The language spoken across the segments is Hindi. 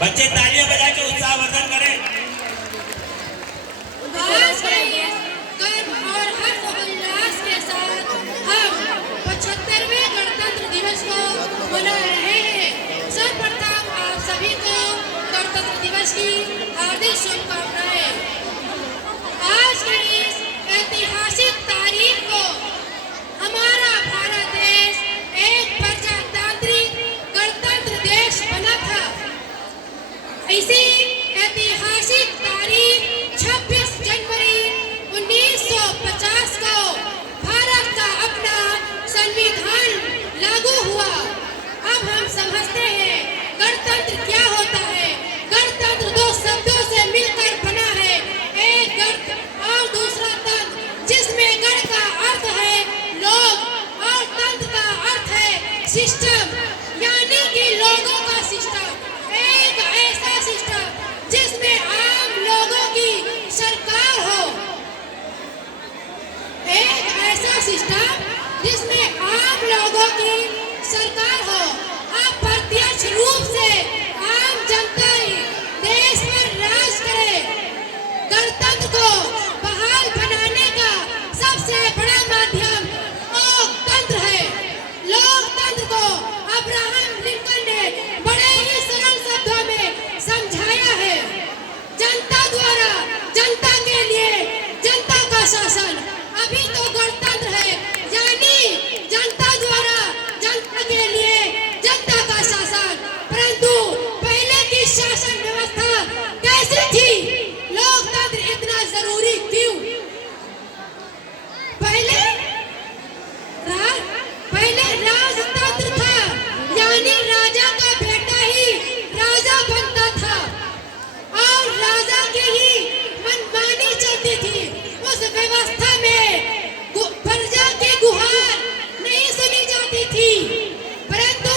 बच्चे तालियां बजा के उत्साहवर्धन करें। आज गर्व और हर्षोल्लास के साथ हम 75वें गणतंत्र दिवस को मना रहे हैं। सर्वप्रथम आप सभी को गणतंत्र दिवस की हार्दिक शुभकामनाएं। आज की इस ऐतिहासिक तारीख को हमारा भारत देश एक प्रजातांत्रिक गणतंत्र देश बना था। इसी ऐतिहासिक तारीख 26 जनवरी 1950 को भारत का अपना संविधान लागू हुआ। अब हम समझते हैं गणतंत्र क्या होता है। गणतंत्र दो शब्दों से मिलकर बना है, एक गण और दूसरा तंत्र, जिसमें गण का अर्थ है लोग और तंत्र का अर्थ है सिस्टम, यानी कि लोगों का सिस्टम। एक ऐसा सिस्टम जिसमें आम लोगों की सरकार हो, एक ऐसा सिस्टम जिसमें आम लोगों की सरकार हो। अप्रत्यक्ष रूप से आम जनता ही देश पर राज करे। गणतंत्र को बहाल बनाने का सबसे बड़ा माध्यम लोकतंत्र है। लोकतंत्र को अब्राहम लिंकन ने बड़े ही सरल शब्दों में समझाया है। जनता द्वारा जनता के लिए जनता का शासन, अभी तो गणतंत्र है, यानी जनता द्वारा जनता के लिए जनता का शासन। परंतु पहले की शासन व्यवस्था कैसी थी? लोकतंत्र इतना जरूरी क्यों? पहले राजतंत्र था, यानी राजा का बेटा ही राजा बनता था और राजा की ही मनमानी चलती थी। उस व्यवस्था में प्रजा की गुहार नहीं सुनी जाती थी। परंतु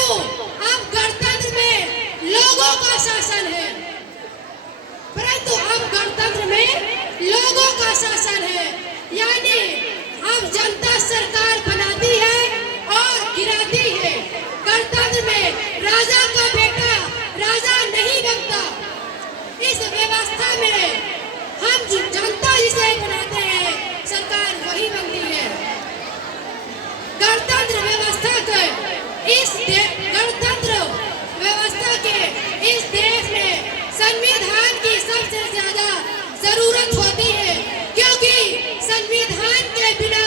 अब गणतंत्र में लोगों का शासन है। परंतु अब गणतंत्र में लोगों का शासन है, यानी अब जनता सरकार बनाती है और गिराती है। गणतंत्र में राजा का बेटा राजा नहीं बनता। इस व्यवस्था में हम जनता जिसे बनाते हैं, सरकार वही बनती है। गणतंत्र व्यवस्था के इस देश में संविधान की सबसे ज्यादा जरूरत होती है, क्योंकि संविधान के बिना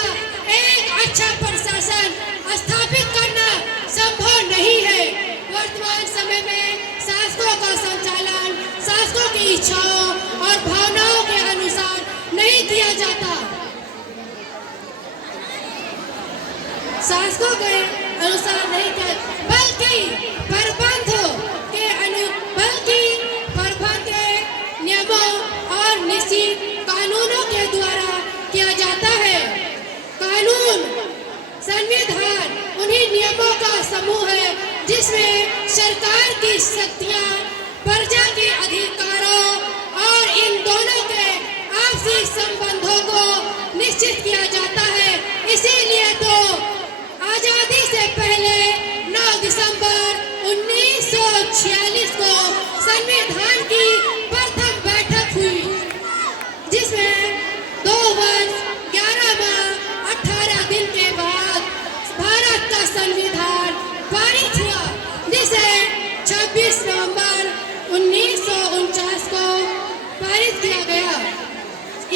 एक अच्छा प्रशासन स्थापित करना संभव नहीं है। वर्तमान समय में शासकों का संचालन शासकों की इच्छाओं और भावनाओं के अनुसार नहीं किया जाता। शासकों के अनुसार नहीं किया, बल्कि प्रबंध के नियमों और निश्चित कानूनों के द्वारा किया जाता है। कानून संविधान उन्हीं नियमों का समूह है जिसमें सरकार की शक्तियां, प्रजा के अधिकारों और इन दोनों के आपसी संबंधों को निश्चित किया जाता है। इसीलिए तो आजादी से पहले 9 दिसंबर 1946 को संविधान की प्रथम बैठक हुई, जिसमें 2 वर्ष 11 माह 18 दिन के बाद भारत का संविधान पारित हुआ, जिसे 26 नवंबर 1949 को पारित किया गया।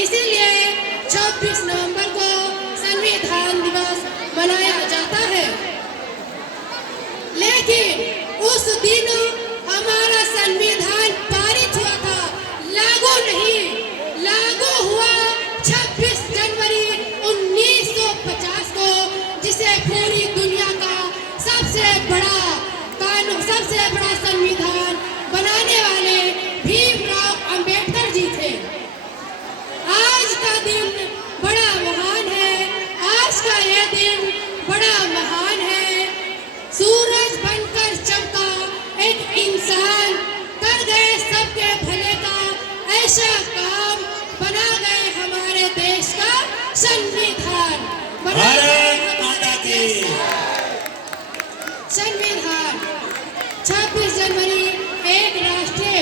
इसीलिए 26 नवंबर को संविधान दिवस मनाया जाता है। लेकिन उस दिन हमारा संविधान पारित हुआ था, लागू नहीं। लागू हुआ 26 जनवरी 1950 को, जिसे पूरी दुनिया का सबसे बड़ा कानून, सबसे बड़ा संविधान बनाने वाले भीमराव अंबेडकर जी थे। आज का दिन बड़ा महान है। आज का यह दिन बड़ा महान है। सूरज बनकर चमका एक इंसान, कर गए सबके भले का ऐसा काम, बना गए हमारे देश का संविधान। भारत माता की संविधान 26 जनवरी एक राष्ट्रीय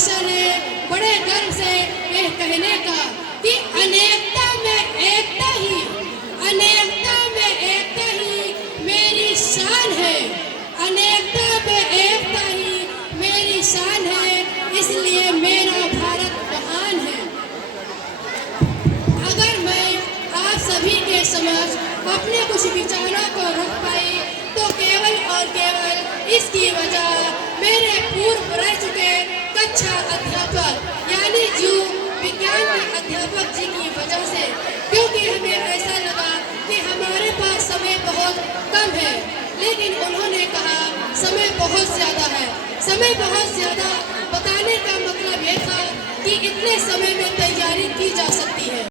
अवसर है बड़े गर्व से यह कहने का कि अनेकता में एकता ही, अनेकता में एकता ही मेरी शान है, अनेकता में एकता ही मेरी शान है, इसलिए मेरा भारत महान है। अगर मैं आप सभी के समक्ष अपने कुछ विचारों को रख पाई तो केवल और केवल इसकी वजह मेरे पूर्व रह चुके कक्षा अध्यापक यानी जीव विज्ञान के अध्यापक जी की वजह से, क्योंकि हमें ऐसा